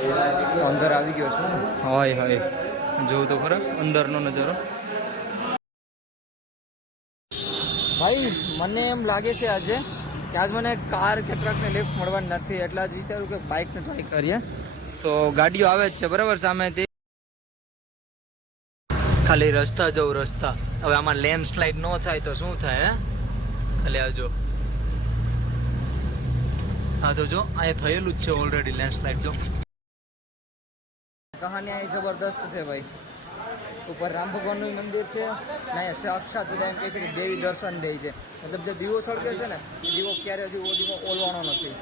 તો અંદર આવી ગયો છું. હોય હોય. જોઉં તો ખરા અંદરનો નજારો. ભાઈ મને એમ લાગે છે આજે કે આજ મને કાર કે ટ્રકને લિફ્ટ મળવાની નથી. એટલે આજ વિચાર્યું કે બાઇકને ટ્રાય કરીએ. તો ગાડીઓ આવે જ છે બરાબર? સામેથી ખાલી રસ્તા જવું રસ્તા. હવે આમાં લેન્ડસ્લાઇડ ન થાય તો શું થાય હે? ખાલી આજો હા તો જો અહીંયા થયેલું જ છે ઓલરેડી લેન્ડસ્લાઇડ જો. કહાની અહીં જબરદસ્ત છે ભાઈ. ઉપર રામ ભગવાનનું મંદિર છે ને અહીંયા સાક્ષાત બધા એમ કહે છે કે દેવી દર્શન દે છે. મતલબ જે દીવો સળગે છે ને, એ દીવો ક્યારે હજુ દીવો ઓલવાનો નથી.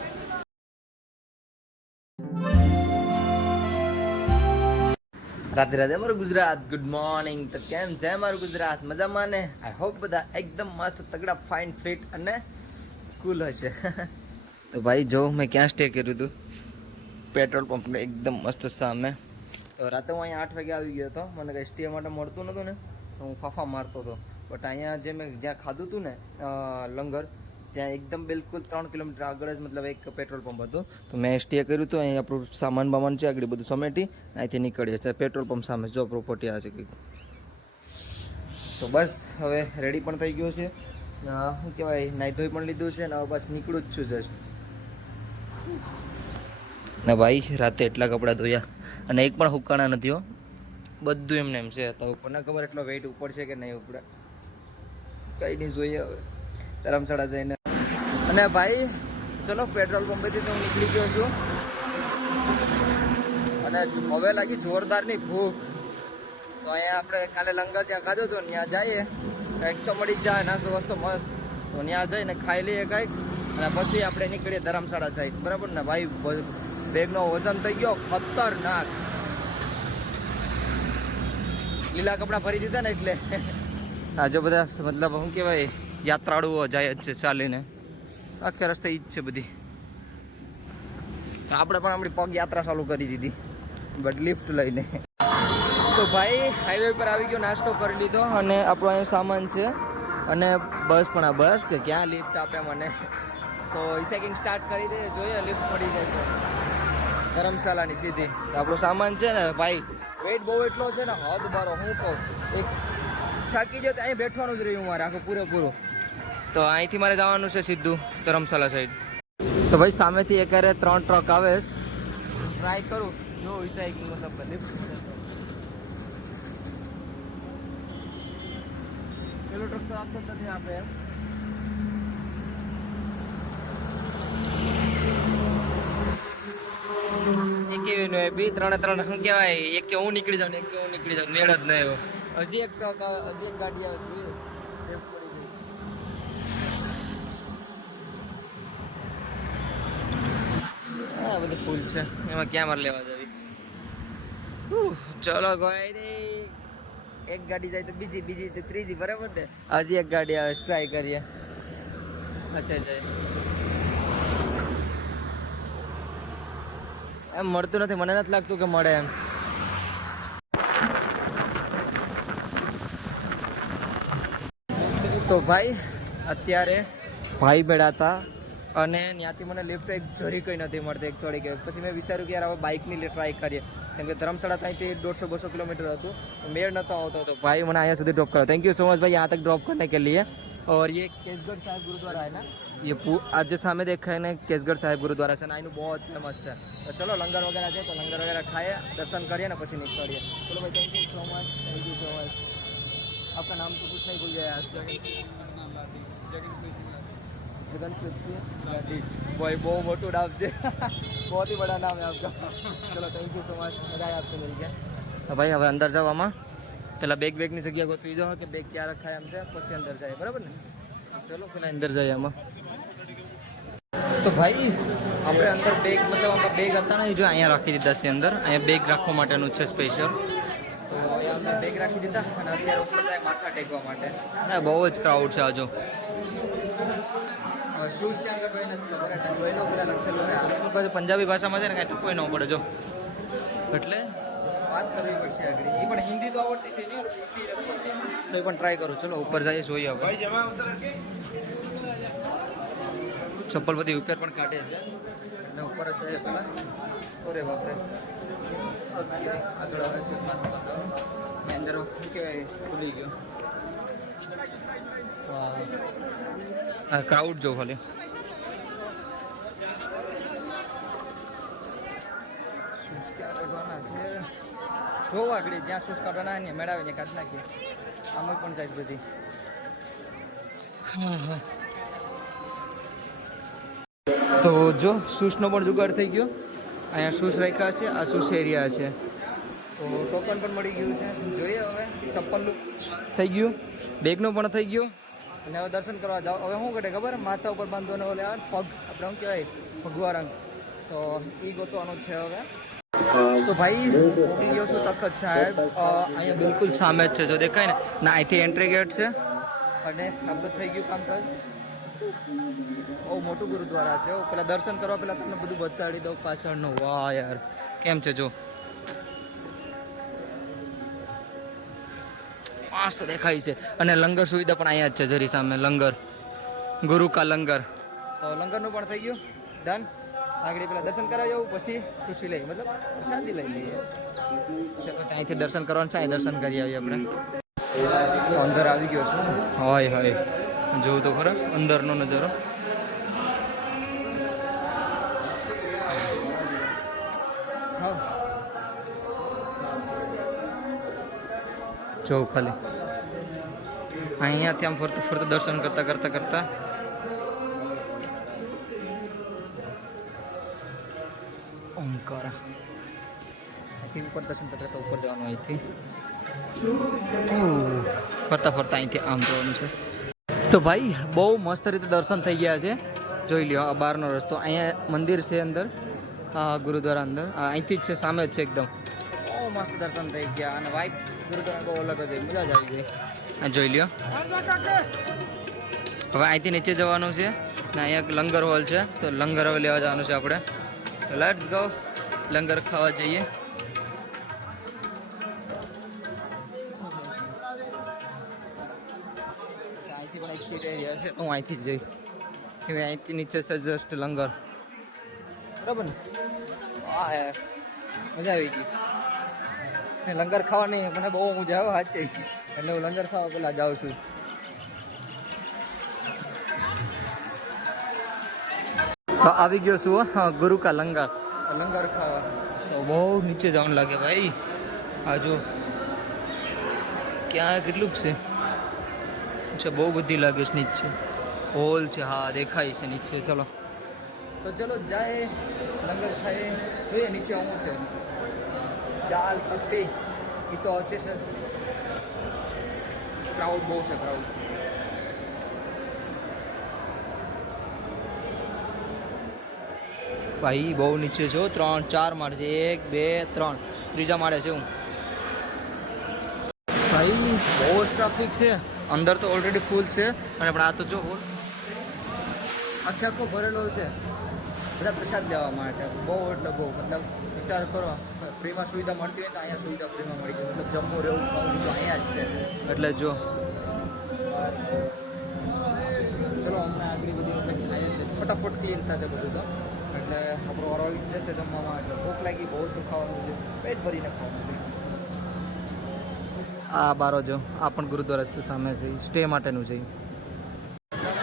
રાધે રાધે, અમારું ગુજરાત ગુડ મોર્નિંગ તો કેમ છે અમારું ગુજરાત? મજામાં ને? આઈ હોપ બધા એકદમ મસ્ત, તગડા ફાઇન ફિટ અને કુલ હશે તો ભાઈ, જો મેં ક્યાં સ્ટે કર્યું હતું? પેટ્રોલ પંપને એકદમ મસ્ત સામે. તો રાતે હું અહીંયા આઠ વાગે આવી ગયો હતો. મને કંઈ સ્ટે માટે મળતું નહોતું ને, તો હું ફાફા મારતો હતો. બટ અહીંયા જે મેં જ્યાં ખાધું હતું ને લંગર, ત્યાં એકદમ બિલકુલ ત્રણ કિલોમીટર આગળ જ મતલબ એક પેટ્રોલ પંપ હતું. તો મેં સ્ટે કર્યું હતું અહીં આપણું સામાન બામાન છે, આગળ બધું સમેટી, અહીંથી નીકળીએ છીએ પેટ્રોલ પંપ સામે, જો પ્રોપર્ટી આ છે તો બસ, હવે રેડી પણ થઈ ગયું છે. શું કહેવાય નાહી ધોઈ પણ લીધું છે ને, હવે બસ નીકળું જ છું જસ્ટ ને ભાઈ, રાતે એટલા કપડાં ધોયા. અને એક પણ હુકાણા નથી હો. બધું એમને એમ છે તો કોને ખબર એટલો વેઇટ ઉપર છે કે નહીં ઉપડે. કંઈ નહીં, જોઈએ હવે. ધરમશાળા જઈને. અને ભાઈ, ચલો, પેટ્રોલ પંપેથી તો હું નીકળી ગયો છું. અને હવે લાગી જોરદારની ભૂખ. તો અહીંયા આપણે કાલે લંગર ત્યાં ખાધું હતો ત્યાં જઈએ. કંઈક તો મળી જાય, નાસ્તો વસ્તો મસ્ત. તો ત્યાં જઈને ખાઈ લઈએ કંઈક. અને પછી આપણે નીકળીએ ધરમશાળા સાઈડ બરાબર ને? ભાઈ બેગનો વજન થઈ ગયો ખતરનાક. લીલા કપડાં ભરી દીધા ને એટલે. આ જો બધા મતલબ શું કહેવાય, યાત્રાળુઓ જાય જ છે ચાલીને. આખે રસ્તે ઈ જ છે બધી. આપણે પણ આપણી પગ યાત્રા ચાલુ કરી દીધી. બટ લિફ્ટ લઈને. તો ભાઈ હાઈવે પર આવી ગયો, નાસ્તો કરી લીધો અને આપણો અહીં સામાન છે. અને બસ પણ આ બસ, કે ક્યાં લિફ્ટ આપે મને. તો સેકિંગ સ્ટાર્ટ કરી દે, જોઈએ, લિફ્ટ મળી જાય ધર્મશાલાની સીધી. આપણો સામાન છે ને, ભાઈ વેઇટ બહુ એટલો છે ને, હદ બારો, હું કહું, એક થાકી જાય તો અહીં બેઠવાનું જ રહ્યું મારે, આખું પૂરેપૂરું. તો અહીંથી મારે જવાનું છે સીધું ધર્મશાલા સાઈડ તો ભાઈ, સામેથી એકારે ત્રણ ટ્રક આવે ટ્રાય કરું. જો વિચાર મતલબ પેલો ટ્રક તો આપતો નથી આપે એમ. નો બી, ત્રણે, ત્રણ શું કહેવાય? એક કે હું નીકળી જાઉં એક કે હું નીકળી જાઉં. મેળ જ નહીં આવ્યો. હજી એક હજી એક ગાડી આવે જોઈએ. આ બધું ફૂલ છે. એમાં ક્યાં મારે લેવા જવી? ચલો કોઈ નહીં. એક ગાડી જાય તો બીજી બીજી તો ત્રીજી, બરાબર ને હજી એક ગાડી આવે ટ્રાય કરીએ. હશે જાય એમ મળતું નથી મને નથી લાગતું કે મળે એમ તો ભાઈ અત્યારે ભાઈ બેડા હતા અને ત્યાંથી મને લિફ્ટ એક જરી કંઈ નથી મળતી એક થોડી કે પછી મેં વિચાર્યું કે યાર હવે બાઇકની ટ્રાય કરીએ કેમ કે ધર્મશાળા ત્યાંથી દોઢસો બસો કિલોમીટર હતું તો મેળ નતો આવતો તો भाई मैंने यहाँ સુધી ड्रॉप करा थैंक यू सो मच भाई यहाँ तक ड्रॉप करने के लिए और ये केसगढ़ साहिब गुरुद्वारा है ना ये आज जो सामने देखा है ना, केसगढ़ साहिब गुरुद्वारा છે ને આનું બહુ જ ફેમસ છે તો ચલો લંગર વગેરે છે તો લંગર વગેરે ખાઈએ દર્શન કરીએ ને પછી નીકળીએ ચલો ભાઈ thank you so much thank you so much આપકા નામ તો કુછ નહીં ભૂલ ગયા જગનપ્રીત સિંહ ભાઈ બહુ મોટું નામ છે બહુ જ બડા નામ હે આપકા ચલો થેન્ક યુ સો મચ મજા આવી આપકો મળી ગયા ભાઈ હવે અંદર જાવ પેલા બેગ બેગની જગ્યા ગોતવી જો કે બેગ ક્યાં રખાય એમ છે પછી અંદર જાય બરાબર ને ચલો પેલા અંદર જઈએ એમાં તો ભાઈ, આપણે અંદર બેગ મતલબ આપણા બેગ હતા ને જો અહીંયા રાખી દીધા છે અંદર. અહીંયા બેગ રાખવા માટેનું છે સ્પેશિયલ તો અંદર બેગ રાખી દીધા અને અત્યારે ઉપર જાય માથા ટેકવા માટે. ના બહુ જ ક્રાઉડ છે આજો શૂઝ છે આગળ ભાઈ પંજાબી ભાષામાં છે ને, કાંઈ ટૂંકો ન પડે, જો. એટલે? વાત કરવી પડશે આગળ. એ પણ હિન્દી તો આવડતી છે તો એ પણ ટ્રાય કરું. ચલો, ઉપર જઈએ, જોઈએ હવે. ચપ્પલ બધી ઉપર પણ કાઢે છે. અને ઉપર જ જઈએ પેલા અરે બાપરે. આગળ આવે છે અંદર કહેવાય? ખુલી ગયો. આ ક્રાઉડ જો ખાલી. જોવા આગળ જ્યાં શૂઝ કાઢવાના ને, મેળાવીને કાઢ નાખીએ. આમાં પણ જાય બધી. તો જો, શૂઝનો પણ જુગાડ થઈ ગયો. અહીંયા શૂઝ રાખ્યા છે, આ શૂઝ એરિયા છે. તો ટોકન પણ મળી ગયું છે. જોઈએ હવે ચપ્પલનું થઈ ગયું. બેગનું પણ થઈ ગયું. અને હવે દર્શન કરવા જાઓ. હવે શું કરે ખબર? માથા ઉપર બાંધો ને ઓલે પગ, આપણે શું કહેવાય? ભગવા રંગ. તો એ ગોતવાનું છે હવે. તો ભાઈ ઉગી ગયો છું તખત સાહેબ. અહીંયા બિલકુલ સામે જ છે. જો દેખાય ને, ના, અહીંથી એન્ટ્રી ગેટ છે. અને આપણું થઈ ગયું કામકાજ. બહુ મોટું ગુરુદ્વારા છે. પેલા દર્શન કરવા પેલા તમને બધું બતાડી દઉં પાછળનું. વાહ યાર, કેમ છે જો? મસ્ત દેખાય છે. અને લંગર સુવિધા પણ અહીંયા જ છે જરી સામે, લંગર. ગુરુ કા લંગર. તો લંગરનું પણ થઈ ગયું. ડન આગળ પેલા દર્શન કરાવી આવું, પછી ખુશી લઈ, મતલબ શાંતિ લઈ લઈએ. ચાલો તો અહીંથી દર્શન કરવાનું છે દર્શન કરી આવીએ આપણે. અંદર આવી ગયો છું. હોય હોય. જોવું તો ખરો? અંદરનો નજારો. જોઉં ખાલી. અહીંયાથી આમ ફરતું ફરતું દર્શન કરતા કરતા કરતા. ઓમકાર. અહીંથી ઉપર દર્શન કરતા કરતા ઉપર જવાનું અહીંથી. ફરતા ફરતા અહીંથી આમ જવાનું છે. તો ભાઈ, બહુ મસ્ત રીતે દર્શન થઈ ગયા છે. જોઈ લ્યો આ બહારનો રસ્તો. અહીંયા મંદિર છે અંદર. હા ગુરુદ્વારા અંદર. અહીંથી જ છે, સામે જ છે એકદમ. બહુ મસ્ત દર્શન થઈ ગયા અને વાઇફ જોઈ લ્યો. હવે અહીંથી નીચે જવાનું છે. ને અહીંયા લંગર હોલ છે. તો લંગર હવે લેવા જવાનું છે આપણે. તો લેટ્સ ગો લંગર ખાવા જઈએ. અહીંથી પણ એક સીટ એરિયા જ જઈ અહીંથી નીચે છે જસ્ટ લંગર. બરાબર ને? હા યાર. મજા આવી ગઈ. ને લંગર ખાવાની મને બહુ મજા આવે સાચે એટલે હું લંગર ખાવા પેલા જાઉં છું. તો આવી ગયો છું, હા ગુરુ કા લંગર. લંગર ખાવા. તો બહુ નીચે જવાનું લાગે ભાઈ. આ જો, ક્યાં કેટલું છે? છે બહુ બધી લાગે છે નીચે. હોલ છે, હા, દેખાય છે નીચે, ચલો. તો ચલો, જાય. લંગર ખાઈએ જોઈએ નીચે આવું છે. દાલ કુટ્ટી એ તો હશે સર ક્રાઉડ બહુ છે ક્રાઉડ ભાઈ બહુ નીચે છો. ત્રણ ચાર માળે છે એક બે ત્રણ. ત્રીજા માળે છે હું. ભાઈ બહુ જ ટ્રાફિક છે. અંદર તો ઓલરેડી ફૂલ છે. અને પણ આ તો જો હોલ આખે આખો ભરેલો છે. બધા પ્રસાદ લેવા માટે. બહુ એટલે બહુ. મતલબ વિચાર કરો ફ્રીમાં સુવિધા મળતી હોય તો અહીંયા સુવિધા ફ્રીમાં મળી ગઈ મતલબ જમવું રહેવું ખાવું બધું અહીંયા જ છે. એટલે જો. ચલો હમણાં આગળ બધી મતલબ અહીંયા ફટાફટ ક્લીન થશે બધું તો. એટલે આપણો જ જશે જમવામાં એટલે ભૂખ લાગી બહુ તો ખાવાનું છે. પેટ ભરીને ખાવાનું આ બારો જો. આ પણ ગુરુદ્વારા છે સામે છે. સ્ટે માટેનું છે.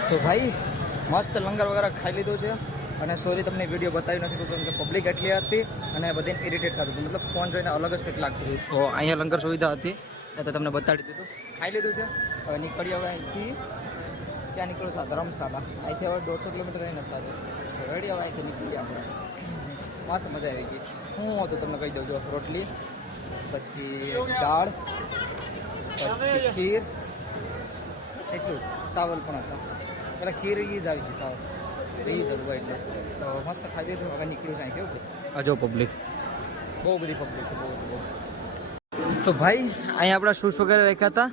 તો ભાઈ મસ્ત લંગર વગેરે ખાઈ લીધું છે. અને સોરી તમને વીડિયો બતાવી નથી શકું કે પબ્લિક એટલી હતી અને બધીને ઇરિટેટ થતું હતું. મતલબ ફોન જોઈને અલગ જ કંઈક લાગતું હતું. તો અહીંયા લંગર સુવિધા હતી. એ તો તમને બતાડી દીધું. ખાઈ લીધું છે. હવે નીકળીએ હવે અહીંથી. ક્યાં નીકળ્યું છે? ધરમશાળા. અહીંથી હવે દોઢસો કિલોમીટર અહીં નતા છે રેડી હવે અહીંથી નીકળીએ આપણે. મસ્ત મજા આવી ગઈ. હું હતું તમને કહી દઉં છું રોટલી, પછી દાળ, પછી ખીર એટલું સાવલ પણ હતા. પેલા ખીર એ જ આવી હતી સાવલ. એટલે તો મસ્ત ખાઈ દીધું હવે નીકળ્યું છે કેવું આજો પબ્લિક બહુ બધી પબ્લિક છે બહુ બહુ. તો ભાઈ અહીંયા આપણા શૂઝ વગેરે રાખ્યા હતા?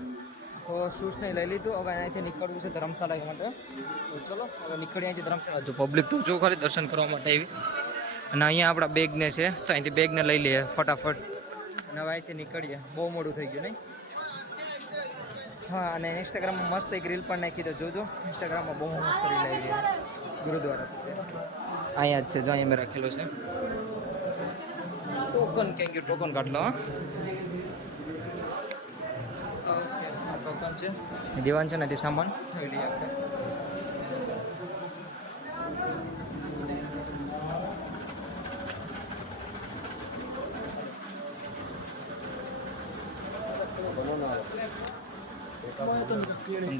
તો શૂઝ નહીં લઈ લીધું. હવે અહીંયાથી નીકળવું છે ધર્મશાળા માટે. તો ચલો હવે નીકળી અહીંથી ધર્મશાળા. જો પબ્લિક તો જો ખરી દર્શન કરવા માટે આવી. અને અહીંયા આપણા બેગને છે તો અહીંથી બેગને લઈ લઈએ ફટાફટ. અને હવે અહીંથી નીકળીએ. બહુ મોડું થઈ ગયું નહીં? હા, અને ઇન્સ્ટાગ્રામમાં મસ્ત એક રીલ પણ નાખી તો જોજો ઇન્સ્ટાગ્રામમાં બહુ મસ્ત રીલ આવી ગઈ ગુરુદ્વારા અહીંયા જ છે, જો અહીંયા મેં રાખેલો છે. ટોકન કેમ ગયું ટોકન કાઢલો ઓકે આ ટોકન છે. દિવાન છે ને, તે સામાન. લઈ લઈએ આપણે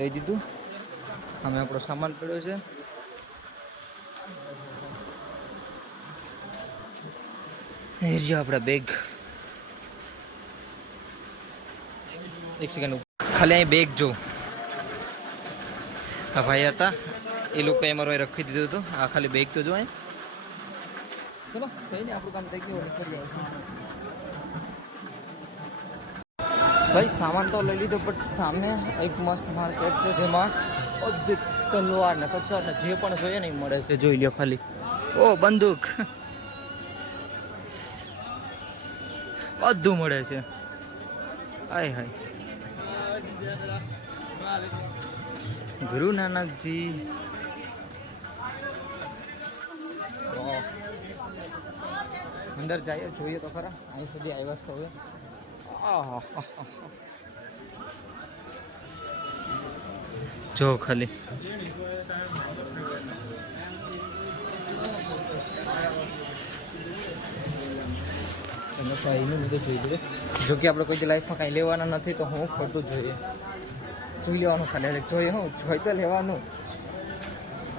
દઈ દીધું. અમે આપણો સામાન પડ્યો છે. એ રહ્યો આપણા બેગ એક સેકન્ડ ખાલી અહીં બેગ જો. આ ભાઈ હતા. એ લોકોએ એ અહીં રખી દીધું હતું. આ ખાલી બેગ તો જો અહીં. ચલો, કઈ નહીં આપણું કામ થઈ ગયું. નીકળી ભાઈ, સામાન તો લઈ લીધો બટ સામે એક મસ્ત માર્કેટ છે જેમાં તલવાર ને કચાર ને જે પણ જોઈએ ને મળે છે. જોઈ લ્યો ખાલી. ઓ, બંદૂક. બધું મળે છે. હાય હાય. ગુરુ નાનકજી. અંદર જઈએ, જોઈએ તો ખરા. અહીં સુધી આવ્યા તો હવે. જો ખાલી. જો કે આપણે કોઈ લાઈફમાં કાંઈ લેવાના નથી તો હું ખોટું જોઈએ. જોઈ લેવાનું ખાલી જોઈએ હું જોઈ તો લેવાનું.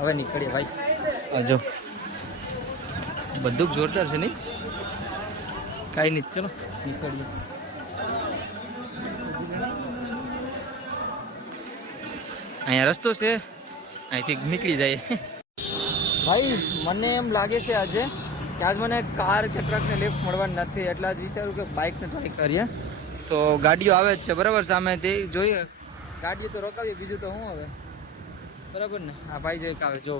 હવે નીકળીએ ભાઈ. જો. બધું જોરદાર છે નહીં? કાંઈ નહીં ચલો. નીકળીએ. અહીંયા રસ્તો છે. અહીંથી નીકળી જાય. ભાઈ, મને એમ લાગે છે આજે કે આજ મને કાર કે ટ્રકને લિફ્ટ મળવાની નથી. એટલે આજ વિચાર્યું કે બાઇકને ટ્રાય કરીએ. તો ગાડીઓ આવે જ છે, બરાબર? સામે તે જોઈએ. ગાડીઓ તો રોકાવીએ, બીજું તો શું હવે? બરાબર ને? આ ભાઈ જો એક આવે, જો.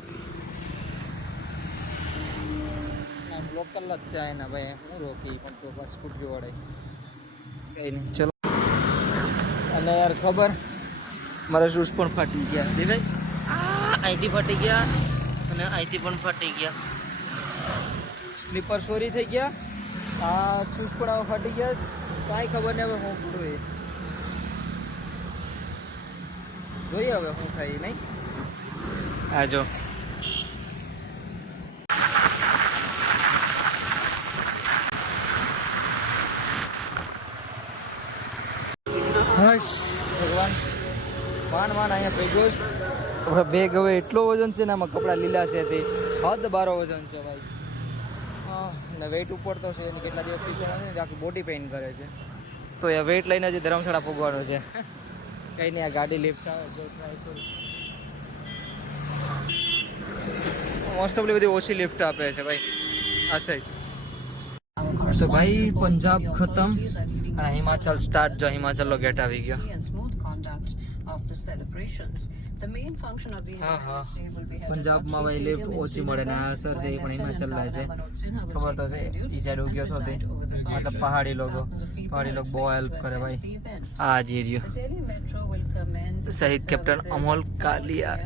લોકલ જ છે એના, ભાઈ. હું રોકી, પણ તો બસ સ્કૂટી વળાય કઈ નહીં, ચલો. અને યાર ખબર મારા શૂઝ પણ ફાટી ગયા. દેખાય આ અહીંથી ફાટી ગયા અને અહીંથી પણ ફાટી ગયા. સ્લીપર ચોરી થઈ ગયા. આ શૂઝ પણ હવે ફાટી ગયા. કાંઈ ખબર નહીં હવે હું કરું એ. જોઈએ હવે શું થાય નહીં? આ જો. હશ. માંડ માંડ અહીંયા ભેગો ગયો હવે બેગ હવે એટલો વજન છે ને આમાં કપડાં લીલા છે તે. હદ બારો વજન છે ભાઈ. હા ને વેઇટ ઉપર તો છે એની કેટલા દિવસ પીછો આખી બોડી પેઇન કરે છે. તો એ વેઇટ લઈને જ ધર્મશાળા પૂગવાનો છે. કંઈ નહીં આ ગાડી લિફ્ટ આવે, જો મોસ્ટ ઓફલી બધી ઓછી લિફ્ટ આપે છે ભાઈ. આ સાઈડ તો ભાઈ, પંજાબ ખતમ. અને હિમાચલ સ્ટાર્ટ જો હિમાચલનો ગેટ આવી ગયો. પંજાબમાં ભાઈ લેફ્ટ ઓછી મળે ને આ સર છે એ પણ હિમાચલ લાય છે. ખબર તો છે એ સાઈડ ઉગ્યો હતો મતલબ પહાડી લોકો. પહાડી લોકો બહુ હેલ્પ કરે ભાઈ. આ જ રહ્યો શહીદ કેપ્ટન અમોલ કાલિયા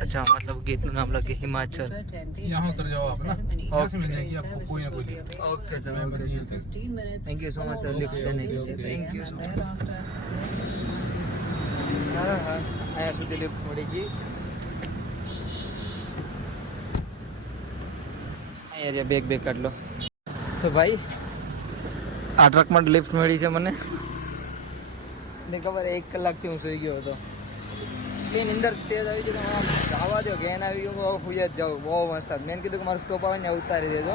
અચ્છા મતલબ ગેટનું નામ લખે Himachal okay okay sir okay thank you so much sir lift thank you so much હા હા અહીંયા સુધી લિફ્ટ મળી ગઈ. અહીંયા બેગ બેગ કાઢ તો ભાઈ, આ ટ્રકમાં લિફ્ટ મળી છે મને. ને ખબર એક કલાકથી હું સુઈ ગયો હતો. એટલી નિંદર તેજ આવી ગઈ તો આવવા દો ગેન આવી ગયો હુઈ જ જાઉં, બહુ મસ્ત મેં કીધું કે મારું સ્ટોપ આવે ને ઉતારી દેજો.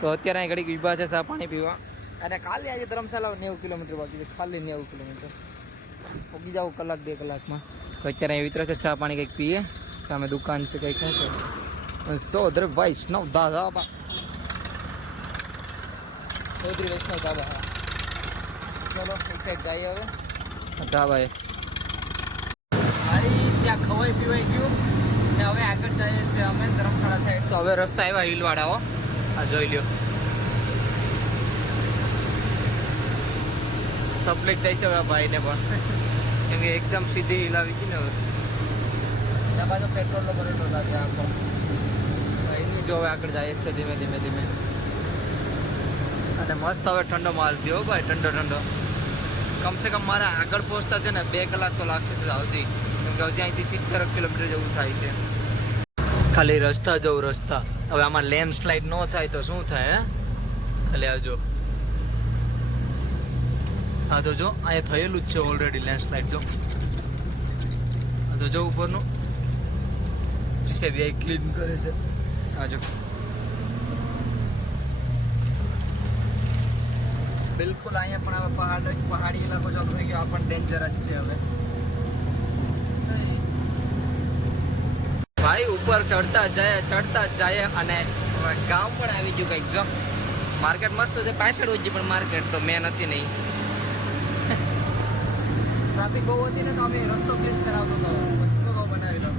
તો અત્યારે અહીં ઘડીક ઊભા છે સા પાણી પીવા. અને કાલે આજે ધર્મશાલા નેવું કિલોમીટર બાકી છે, ખાલી નેવું કિલોમીટર. પહોંચી જાવ કલાક બે કલાકમાં. તો અત્યારે અહીં વિતરે છે ચા પાણી કંઈક પીએ. સામે દુકાન છે કંઈક શું છે? સોદર વૈષ્ણવ દાદા ચૌધરી વૈષ્ણવ દાદા ચલો એક સાઈડ જઈએ હવે. ધાબાએ. ભાઈ ત્યાં ખવાઈ પીવાઈ ગયું. ને હવે આગળ જઈએ છીએ અમે ધર્મશાળા સાઈડ તો હવે રસ્તા આવ્યા હિલવાડાઓ આ જોઈ લ્યો. તકલીફ થઈ છે ભાઈને પણ. કેમ કે એકદમ સીધી હિલાવી હતી ને ત્યાં બાજુ પેટ્રોલનો ભરેલો લાગે આખો એનું જો હવે આગળ જાય છે ધીમે ધીમે ધીમે. અને મસ્ત હવે ઠંડો માલ થયો ભાઈ, ઠંડો ઠંડો. કમસે કમ મારે આગળ પહોંચતા છે ને બે કલાક તો લાગશે હજી. કેમ કે હજી અહીંથી સિત્તેર કિલોમીટર જેવું થાય છે. ખાલી રસ્તા જવું, રસ્તા. હવે આમાં લેન્ડ સ્લાઇડ ન થાય તો શું થાય, હે? ખાલી આવજો. હા, તો જો અહીંયા થયેલું જ છે ઓલરેડી લેન્ડસ્લાઇડ જો. આ તો જો ઉપરનું. જીસીબી ક્લીન કરે છે. હા, જો. બિલકુલ અહીંયા પણ હવે પહાડ, પહાડી ઇલાકો ચાલુ થઈ ગયો આ પણ ડેન્જર જ છે હવે. ભાઈ, ઉપર ચડતા જાય ચડતા જાય અને ગામ પણ આવી ગયું કંઈક, જો. માર્કેટ મસ્ત છે, પાછળ હોય પણ માર્કેટ તો મેન હતી નહીં. ટ્રાફિક બહુ હતી ને તો અમે રસ્તો ક્લીન કરાવતો હતો પછી તો બનાવી દો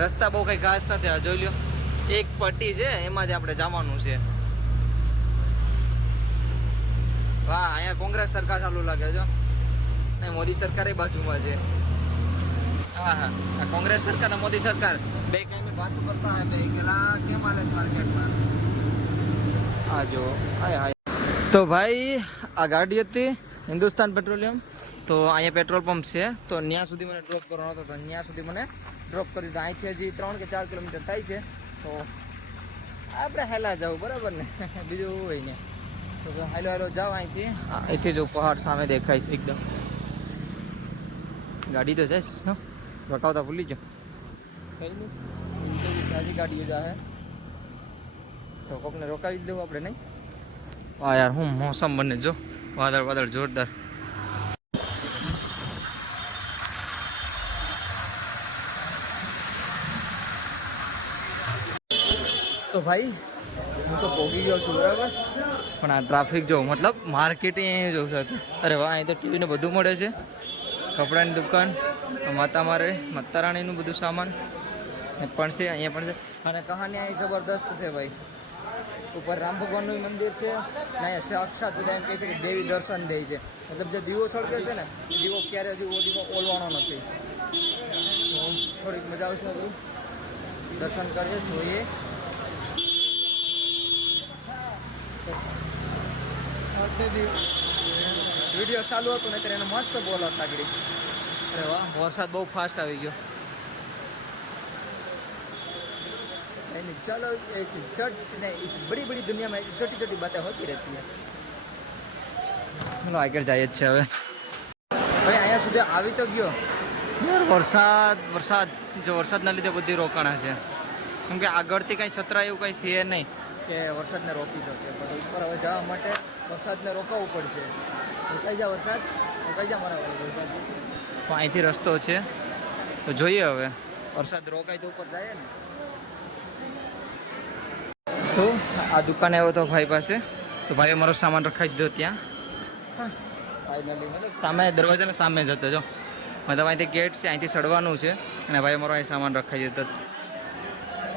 રસ્તા બહુ કઈ ખાસ નથી, આ જોઈ લ્યો. એક પટ્ટી છે, એમાં જ આપણે જવાનું છે. વાહ, અહીંયા કોંગ્રેસ સરકાર ચાલુ લાગે છે નહીં મોદી સરકાર એ બાજુમાં છે. હા હા કોંગ્રેસ સરકાર અને મોદી સરકાર. બે કઈ વાત કરતા હોય બે કેલા કેમ હાલે માર્કેટમાં? આ જો હાય હાય તો ભાઈ, આ ગાડી હતી હિન્દુસ્તાન પેટ્રોલિયમ. તો અહીંયા પેટ્રોલ પંપ છે. તો ત્યાં સુધી મને ડ્રોપ કરવાનો હતો. તો ત્યાં સુધી મને ડ્રોપ કરી દીધો. અહીંથી હજી ત્રણ કે ચાર કિલોમીટર થાય છે. તો આપણે હેલા જવું બરાબર ને? બીજું હોય ને. તો હાલો હાલો જાઓ અહીંથી. અહીંથી જો પહાડ સામે દેખાય છે એકદમ. ગાડી તો છે જ, હો. રોકાવતા ભૂલી જાઓ સાજી ગાડીઓ જાહે. તો કોકને રોકાવી જ દઉં આપણે નહીં? વાહ યાર હું મોસમ બને જો. વાદળ વાદળ જોરદાર. તો ભાઈ, હું તો પોગી ગયો છું, બરાબર? પણ આ ટ્રાફિક જો મતલબ માર્કેટ અહીંયા જોઉં છું અરે વાહ, અહીં તો ટીવીને બધું મળે છે. કપડાની દુકાન માતા મારે માતા રાણીનું બધું સામાન. પણ છે, અહીંયા પણ છે. અને કહાની અહીં જબરદસ્ત છે ભાઈ. ઉપર રામ ભગવાનનું મંદિર છે અહીંયા અહીંયા સાક્ષાત બધા એમ કહે છે કે દેવી દર્શન દે છે. મતલબ જે દીવો સળગે છે ને દીવો ક્યારે હજુ દીવો ઓલવાનો નથી. થોડીક મજા આવશે બધું. દર્શન કરીએ, જોઈએ. વીડિયો ચાલુ હતો ને ત્યારે એને મસ્ત બોલ હતા અરે વાહ વરસાદ બહુ ફાસ્ટ આવી ગયો. એની ચલો એસી ચટ ને બડી બડી દુનિયામાં છોટી છોટી બાતે હોતી રહેતી હૈ. આગળ જાય જ છે હવે. ભાઈ અહીંયા સુધી આવી તો ગયો. યાર વરસાદ વરસાદ જો વરસાદના લીધે બધી રોકાણા છે. કેમ કે આગળથી કાંઈ છતરા એવું કાંઈ છે નહીં. કે વરસાદને રોકી શકે. પણ ઉપર હવે જવા માટે વરસાદને રોકાવવું પડશે. રોકાઈ જા વરસાદ, રોકાઈ જા મારા વરસાદ. તો અહીંથી રસ્તો છે. તો જોઈએ હવે. વરસાદ રોકાય તો ઉપર જાય ને. તો આ દુકાને આવ્યો તો ભાઈ પાસે. તો ભાઈએ મારો સામાન રખાઈ દીધો ત્યાં. ફાઇનલી મતલબ સામે દરવાજાના સામે જ હતો, જો. મતલબ અહીંથી ગેટ છે, અહીંથી સડવાનું છે. અને ભાઈ મારો અહીં સામાન રખાઈ દીધો.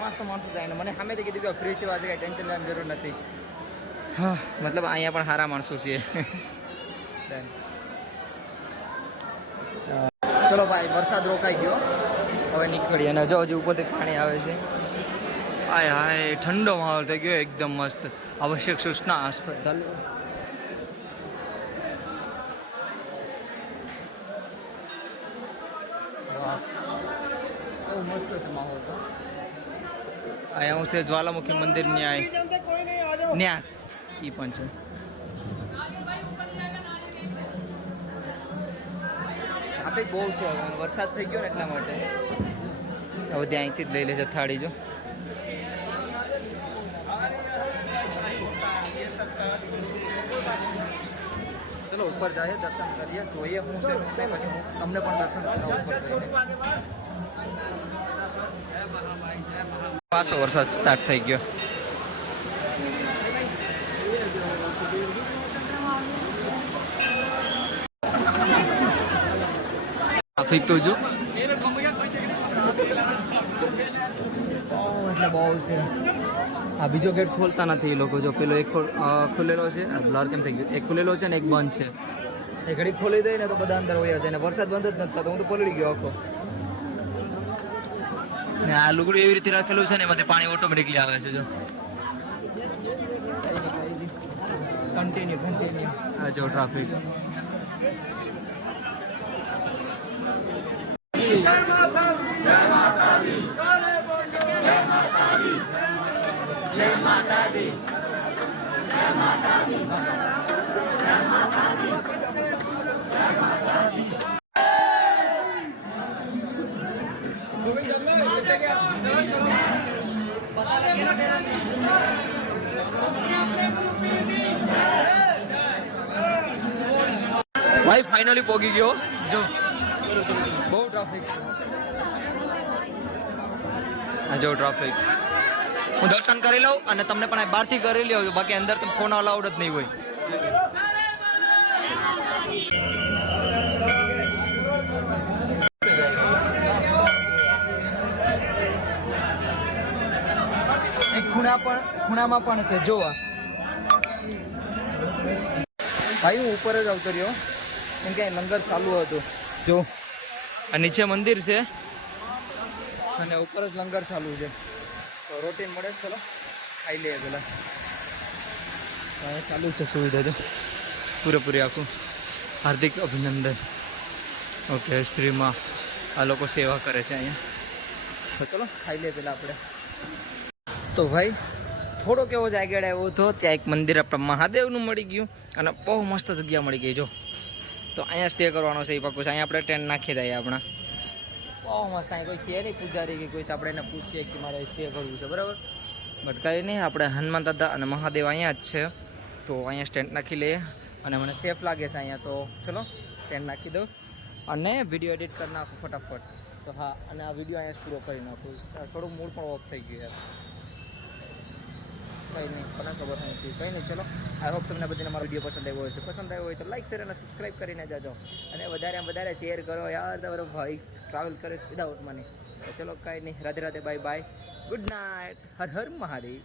મસ્ત માણસો જાય ને મને સામેથી કીધું કે ફ્રી સેવા છે કાંઈ ટેન્શન લેવાની જરૂર નથી. હા. મતલબ અહીંયા પણ સારા માણસો છે. ચલો ભાઈ વરસાદ રોકાઈ ગયો. હવે નીકળીએ અને જો હજી ઉપરથી પાણી આવે છે. હાય હાય ઠંડો માહોલ થઈ ગયો એકદમ મસ્ત. આવશ્યક સૂચના હસ્તલ બહુ મસ્ત છે માહોલ તો અહીંયા હું છે જ્વાલામુખી મંદિર ન્યાય. ન્યાસ. એ પણ છે. ટ્રાફિક બહુ છે વરસાદ થઈ ગયો ને એટલા માટે. હવે ત્યાં અહીંથી જ લઈ લેશે થાળી જો. ચલો ઉપર જઈએ દર્શન કરીએ જોઈએ હું છે પછી હું તમને પણ દર્શન કરાવું ઉપર જઈને. પાછો વરસાદ સ્ટાર્ટ થઈ ગયો. ટ્રાફિક તો જો. એટલે બહુ છે. આ બીજો ગેટ ખોલતા નથી એ લોકો. જો પેલો એક ખુલેલો છે. બ્લર કેમ થઈ ગયો? એક ખુલેલો છે ને એક બંધ છે. એ ઘડી ખોલી દે ને તો બધા અંદર વયા જાય અને વરસાદ બંધ જ નથી થતો. હું તો પલળી ગયો આખો. ને આ લુગડું એવી રીતે રાખેલું છે ને એમાંથી પાણી ઓટોમેટિકલી આવે છે જો. કન્ટિન્યુ કન્ટિન્યુ આ જો ટ્રાફિક ભાઈ ફાઇનલી પહોંચી ગયો. જો. બહુ ટ્રાફિક જો ટ્રાફિક હું દર્શન કરી લઉં અને તમને પણ બહારથી કરી લ્યો બાકી અંદર તો ફોન અલાઉડ જ નહીં હોય. ખૂણા પણ, ખૂણામાં પણ છે જોવા ભાઈ, હું ઉપર જ આવતો રહ્યો. કેમ કે લંગર ચાલુ હતું. જો, આ નીચે મંદિર છે. અને ઉપર જ લંગર ચાલુ છે. તો રોટી મળે ચલો. ખાઈ લઈએ પેલા. ચાલુ છે સુવિધા તો પૂરેપૂરી આખું. હાર્દિક અભિનંદન. ઓકે શ્રીમાં આ લોકો સેવા કરે છે અહીંયા. તો ચલો, ખાઈ લઈએ પેલા આપણે. તો ભાઈ, થોડોક એવો જ આગળ આવ્યો હતો. ત્યાં એક મંદિર આપણા મહાદેવનું મળી ગયું. અને બહુ મસ્ત જગ્યા મળી ગઈ, જો. તો અહીંયા સ્ટે કરવાનો છે એ પાકું છે. અહીંયા આપણે ટેન્ટ નાખી દઈએ આપણા. બહુ મસ્ત અહીંયા કોઈ છે નહીં પૂજારી કે કોઈ તો આપણે એને પૂછીએ કે મારે સ્ટે કરવું છે, બરાબર? બટ કંઈ નહીં, આપણે હનુમાન દાદા અને મહાદેવ અહીંયા જ છે. તો અહીંયા સ્ટેન્ટ નાખી લઈએ અને મને સેફ લાગે છે અહીંયા તો ચલો સ્ટેન્ડ નાખી દઉં. અને વીડિયો એડિટ કરી નાખું ફટાફટ. તો હા, અને આ વીડિયો અહીંયા પૂરો કરી નાખું. થોડું મૂડ પણ ઓફ થઈ ગયું યાર કંઈ નહીં મને ખબર નથી કંઈ નહીં, ચલો. આઈ હોપ તમને બધાને મારો વીડિયો પસંદ આવ્યો હશે પસંદ આવ્યો હોય તો લાઈક શેર અને સબસ્ક્રાઈબ કરીને જાજો. અને વધારે વધારે શેર કરો. યાર, તમારો ભાઈ ટ્રાવેલ કરે છે વિદાઉટ મને ચલો, કાંઈ નહીં. Radhe Radhe bye bye good night Har Har Mahadev.